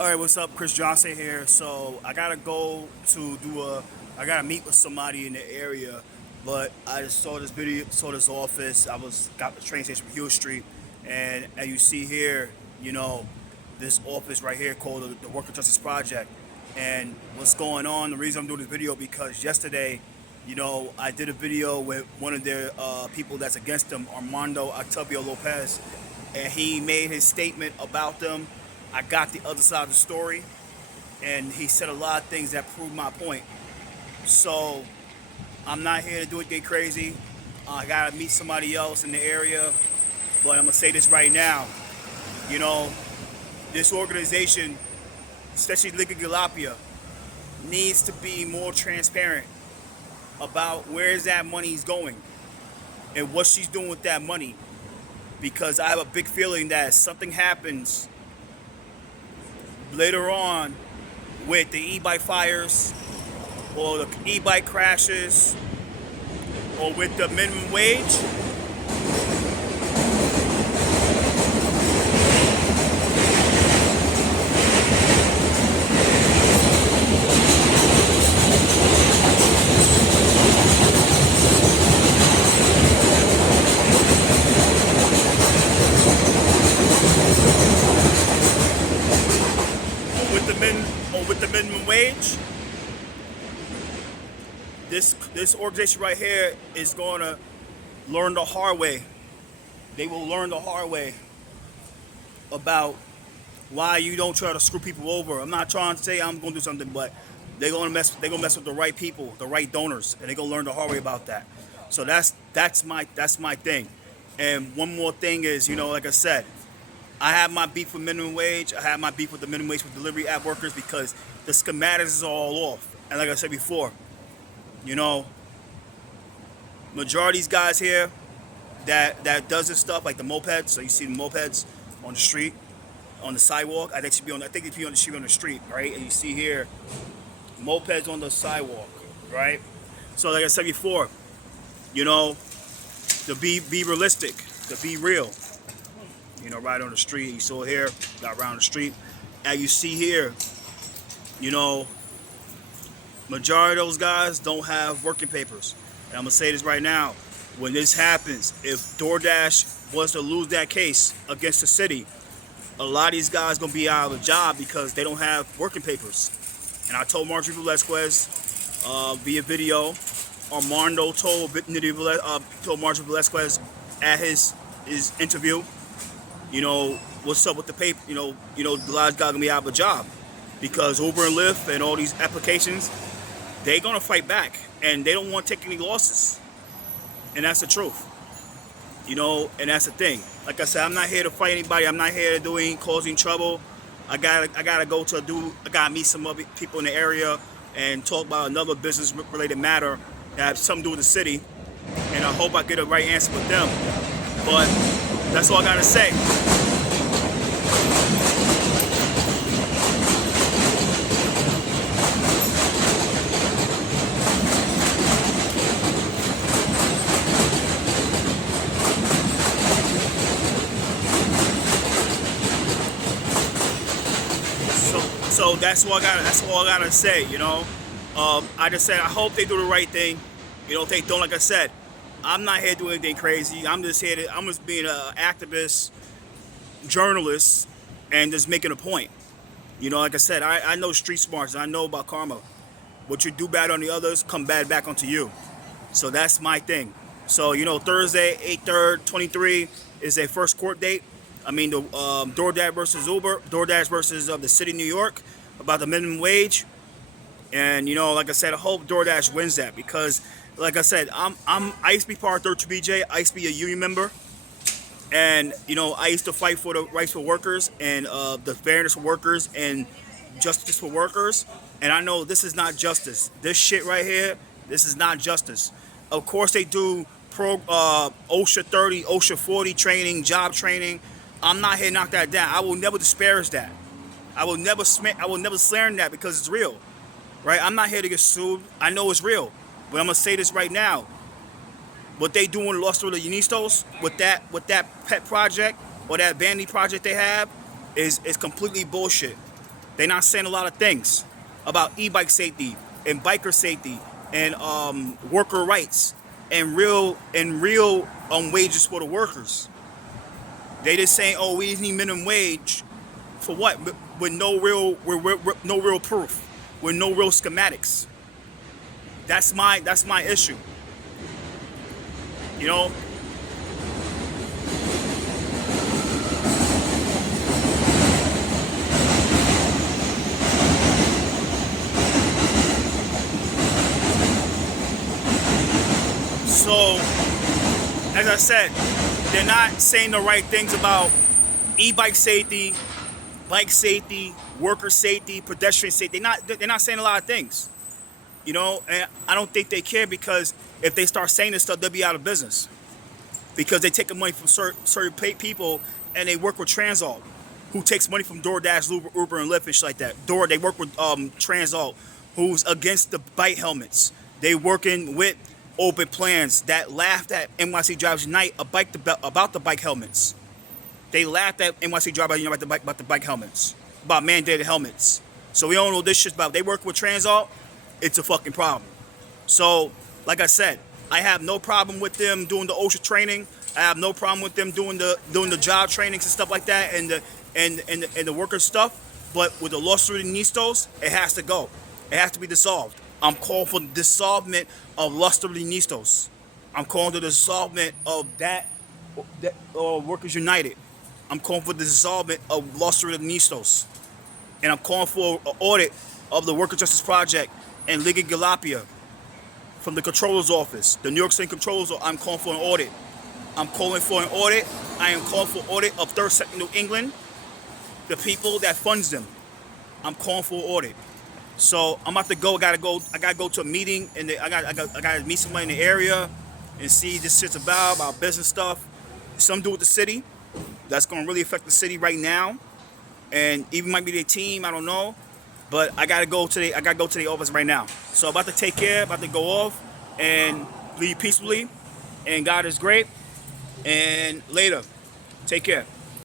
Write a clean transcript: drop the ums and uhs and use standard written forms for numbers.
All right, what's up? Chris Johnson here. So I gotta go to I gotta meet with somebody in the area, but I just saw this video, saw this office. Got the train station from Hill Street, and as you see here, you know, this office right here called the Worker Justice Project. And what's going on? The reason I'm doing this video because yesterday, I did a video with one of their people that's against them, Armando Octavio Lopez, and he made his statement about them. I got the other side of the story, and he said a lot of things that proved my point. So I'm not here to do anything crazy. I gotta meet somebody else in the area, but I'm gonna say this right now. You know, this organization, especially Liga Galapia, needs to be more transparent about where is that money's going and what she's doing with that money. Because I have a big feeling that something happens later on with the e-bike fires or the e-bike crashes or with the minimum wage, with the minimum wage, this organization right here is going to learn the hard way. They will learn the hard way about why you don't try to screw people over. I'm not trying to say I'm going to do something, but they're going to mess with the right people, the right donors, and they're going to learn the hard way about that. So that's my thing. And one more thing is, like I said, I have my beef with minimum wage. I have my beef with the minimum wage with delivery app workers because the schematics is all off. And like I said before, majority of these guys here that does this stuff, like the mopeds. So you see the mopeds on the street, on the sidewalk. I think they should be on the street, right? And you see here, mopeds on the sidewalk, right? So like I said before, to be realistic, to be real. Right on the street. You saw here, got around the street. And you see here, majority of those guys don't have working papers. And I'm going to say this right now. When this happens, if DoorDash was to lose that case against the city, a lot of these guys going to be out of a job because they don't have working papers. And I told Marjorie Velasquez via video, Armando told Marjorie Velasquez at his interview, what's up with the paper? A lot of guys gonna be out of a job because Uber and Lyft and all these applications, they gonna fight back and they don't want to take any losses. And that's the truth. And that's the thing. Like I said, I'm not here to fight anybody. I'm not here to causing trouble. I gotta meet some other people in the area and talk about another business related matter that has something to do with the city. And I hope I get a right answer with them. But that's all I gotta say. So that's all I gotta say. I just said I hope they do the right thing. If they don't, like I said, I'm not here to do anything crazy. I'm just being an activist, journalist, and just making a point. Like I said, I know street smarts. I know about karma. What you do bad on the others, come bad back onto you. So that's my thing. So, Thursday, 8/3, 23 is their first court date. I mean, the DoorDash versus Uber, DoorDash versus the city of New York about the minimum wage. And, like I said, I hope DoorDash wins that because, like I said, I used to be part of 3BJ. I used to be a union member, and I used to fight for the rights for workers and the fairness for workers and justice for workers. And I know this is not justice. This shit right here, this is not justice. Of course, they do OSHA 30, OSHA 40 training, job training. I'm not here to knock that down. I will never disparage that. I will never slander that because it's real, right? I'm not here to get sued. I know it's real. But I'm gonna say this right now. What they do in LosDeliveristas with that pet project or that vanity project they have is completely bullshit. They're not saying a lot of things about e-bike safety and biker safety and worker rights and real wages for the workers. They just saying, oh, we need minimum wage for what? With no real proof, with no real schematics. That's my issue. You know. So, as I said, they're not saying the right things about e-bike safety, bike safety, worker safety, pedestrian safety. They're not saying a lot of things, you know. And I don't think they care, because if they start saying this stuff, they'll be out of business, because they take money from certain people, and they work with Transalt, who takes money from DoorDash, Uber, and Lyft and shit like that. They work with Transalt, who's against the bike helmets. They working with open plans that laughed at NYC Drivers Unite about the bike helmets. They laughed at NYC Drivers Unite about the bike helmets, about mandated helmets. So we don't know this shit about. They work with Transalt. It's a fucking problem. So, like I said, I have no problem with them doing the OSHA training. I have no problem with them doing the job trainings and stuff like that, and the worker stuff. But with the LosDeliveristas, it has to go. It has to be dissolved. I'm calling for the dissolvement of LosDeliveristas. I'm calling for the dissolvement of that Workers United. I'm calling for the dissolvement of LosDeliveristas. And I'm calling for an audit of the Worker Justice Project and Liga Galapia from the Controller's Office, the New York State Controller's Office. I'm calling for an audit. I'm calling for an audit. I am calling for an audit of Third Sector New England, the people that funds them. I'm calling for an audit. So I'm about to go. I gotta go to a meeting, and I gotta meet somebody in the area and see this shit's about business stuff. Some do with the city. That's gonna really affect the city right now, and even might be their team. I don't know, but I gotta go to the office right now. So I'm about to take care. About to go off and leave peacefully. And God is great. And later, take care.